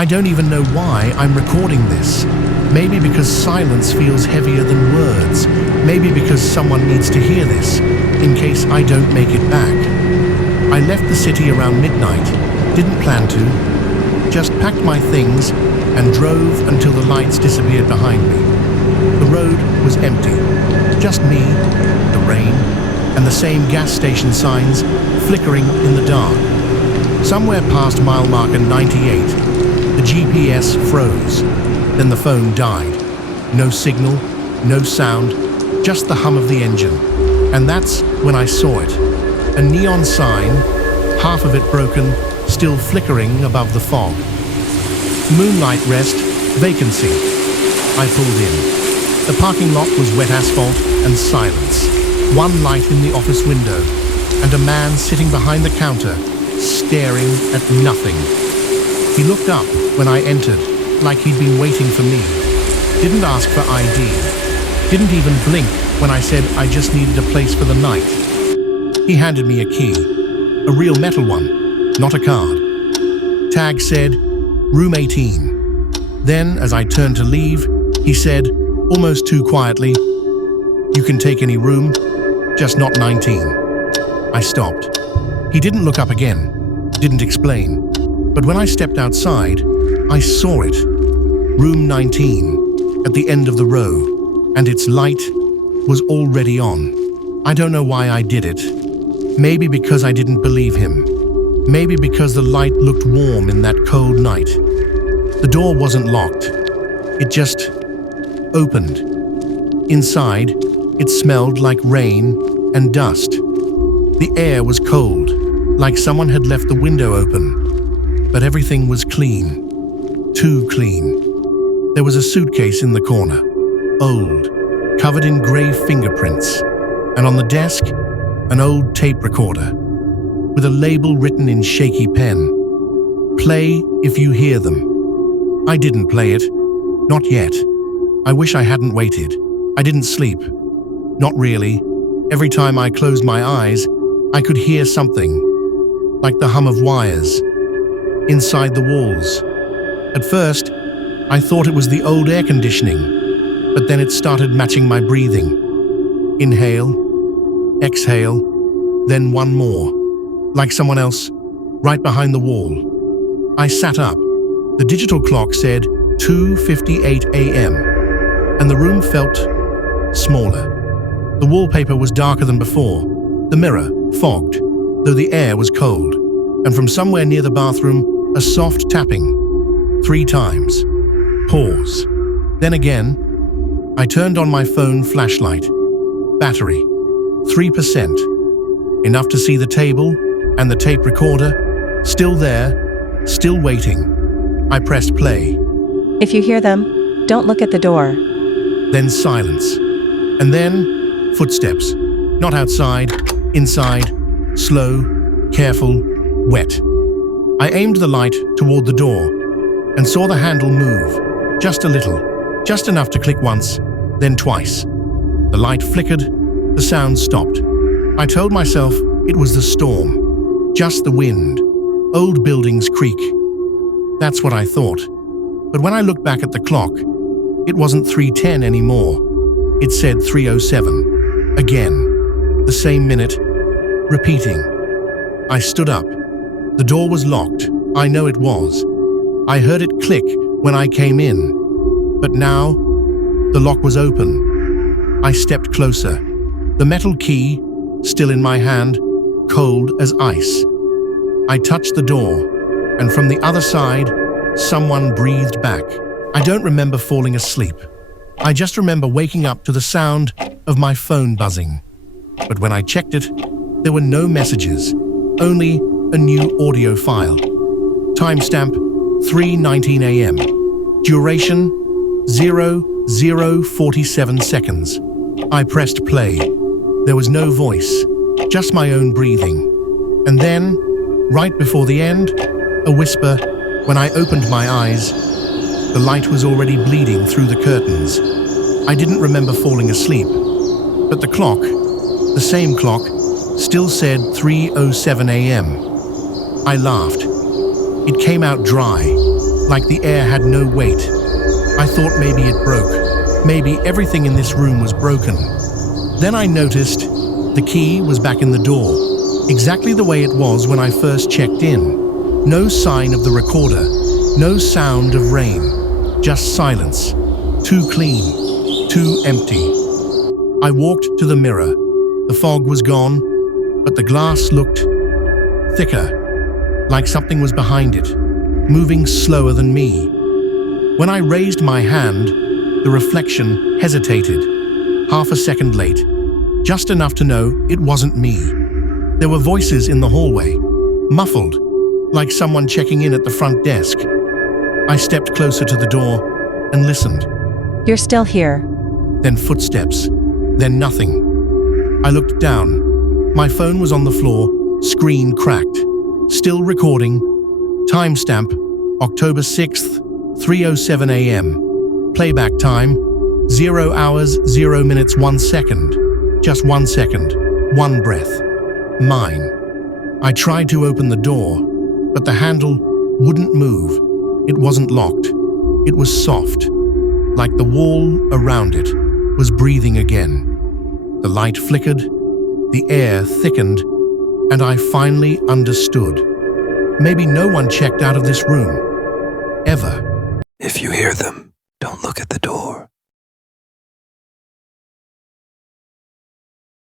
I don't even know why I'm recording this. Maybe because silence feels heavier than words. Maybe because someone needs to hear this, in case I don't make it back. I left the city around midnight. Didn't plan to. Just packed my things and drove until the lights disappeared behind me. The road was empty. Just me, the rain, and the same gas station signs flickering in the dark. Somewhere past mile marker 98, the GPS froze. Then the phone died. No signal, no sound, just the hum of the engine. And that's when I saw it. A neon sign, half of it broken, still flickering above the fog. Moonlight rest, vacancy. I pulled in. The parking lot was wet asphalt and silence. One light in the office window, and a man sitting behind the counter, staring at nothing. He looked up when I entered, like he'd been waiting for me. Didn't ask for ID. Didn't even blink when I said I just needed a place for the night. He handed me a key, a real metal one, not a card. Tag said, room 18. Then, as I turned to leave, he said, almost too quietly, you can take any room, just not 19. I stopped. He didn't look up again, didn't explain. But when I stepped outside, I saw it. Room 19, at the end of the row, and its light was already on. I don't know why I did it. Maybe because I didn't believe him. Maybe because the light looked warm in that cold night. The door wasn't locked. It just opened. Inside, it smelled like rain and dust. The air was cold, like someone had left the window open. But everything was clean. Too clean. There was a suitcase in the corner, old, covered in grey fingerprints, and on the desk, an old tape recorder, with a label written in shaky pen. Play if you hear them. I didn't play it. Not yet. I wish I hadn't waited. I didn't sleep. Not really. Every time I closed my eyes, I could hear something, like the hum of wires, inside the walls. At first, I thought it was the old air conditioning, but then it started matching my breathing. Inhale, exhale, then one more, like someone else, right behind the wall. I sat up. The digital clock said 2:58 a.m., and the room felt smaller. The wallpaper was darker than before, the mirror fogged, though the air was cold, and from somewhere near the bathroom, a soft tapping. 3 times. Pause. Then again, I turned on my phone flashlight. Battery. 3%. Enough to see the table and the tape recorder. Still there, still waiting. I pressed play. If you hear them, don't look at the door. Then silence. And then footsteps. Not outside, inside, slow, careful, wet. I aimed the light toward the door and saw the handle move, just a little, just enough to click once, then twice. The light flickered, the sound stopped. I told myself it was the storm, just the wind, old buildings creak. That's what I thought. But when I looked back at the clock, it wasn't 3:10 anymore. It said 3:07. Again, the same minute, repeating. I stood up. The door was locked. I know it was. I heard it click when I came in. But now, the lock was open. I stepped closer. The metal key, still in my hand, cold as ice. I touched the door, and from the other side, someone breathed back. I don't remember falling asleep. I just remember waking up to the sound of my phone buzzing. But when I checked it, there were no messages, only a new audio file. Timestamp 3:19 a.m. Duration 0:47 seconds. I pressed play. There was no voice, just my own breathing. And then, right before the end, a whisper. When I opened my eyes, the light was already bleeding through the curtains. I didn't remember falling asleep, but the clock, the same clock, still said 3:07 a.m. I laughed. It came out dry, like the air had no weight. I thought maybe it broke. Maybe everything in this room was broken. Then I noticed the key was back in the door, exactly the way it was when I first checked in. No sign of the recorder, no sound of rain, just silence. Too clean, too empty. I walked to the mirror. The fog was gone, but the glass looked thicker, like something was behind it, moving slower than me. When I raised my hand, the reflection hesitated, half a second late, just enough to know it wasn't me. There were voices in the hallway, muffled, like someone checking in at the front desk. I stepped closer to the door and listened. You're still here. Then footsteps, then nothing. I looked down. My phone was on the floor, screen cracked. Still recording. Timestamp, October 6th, 3:07 a.m. Playback time, 0 hours, 0 minutes, 1 second. Just 1 second, one breath. Mine. I tried to open the door, but the handle wouldn't move. It wasn't locked. It was soft, like the wall around it was breathing again. The light flickered, the air thickened, and I finally understood. Maybe no one checked out of this room. Ever. If you hear them, don't look at the door.